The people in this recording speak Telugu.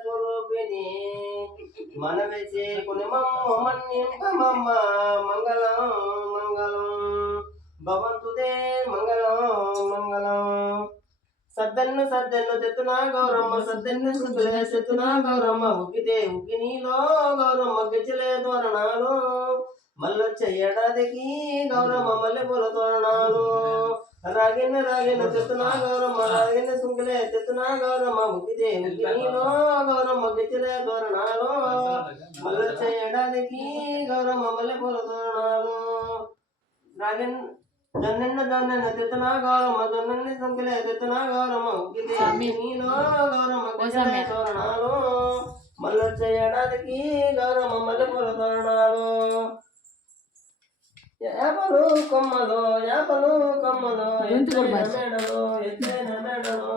స్వరూపిణి మనమే చేకుని మమ్మ మంగళం మంగళం భవంతుదే మంగళం మంగళం సద్దన్ను తెత్తునా గౌరమ్మ సద్దన్ను సుతులే సెత్తునా గౌరమ్మ ఉగ్గితే ఉగ్గి నీలో గౌరమ్మ గిచ్చలే తోరణాలు మళ్ళొచ్చే ఏడాదికి గౌరమ్మ మల్లెపూల తోరణాలు రాగిన్న తెత్తునా గౌరమ్మ రాగిన్న సుంకులే తెత్తునా గౌరమ్మ ఉగ్గితే ఉగ్గి నీలో గౌరమ్మ గిచ్చలే తోరణాలు మళ్ళొచ్చే ఏడాదికి గౌరమ్మ మల్లెపూల తోరణాలు రాగిన్న జొన్నెన్న తెత్తునా గౌరమ్మ జొన్నెన్ని సంఖ్యలే తెత్తునా గౌరమ్మ ఉగ్గితే నీలో గౌరమ్మ గిచ్చలే తోరణాలు మళ్ళొచ్చే ఏడాదికి గౌరమ్మ మల్లెపూల తోరణాలు యాపలు కొమ్మలు ఎత్తైన మెడలో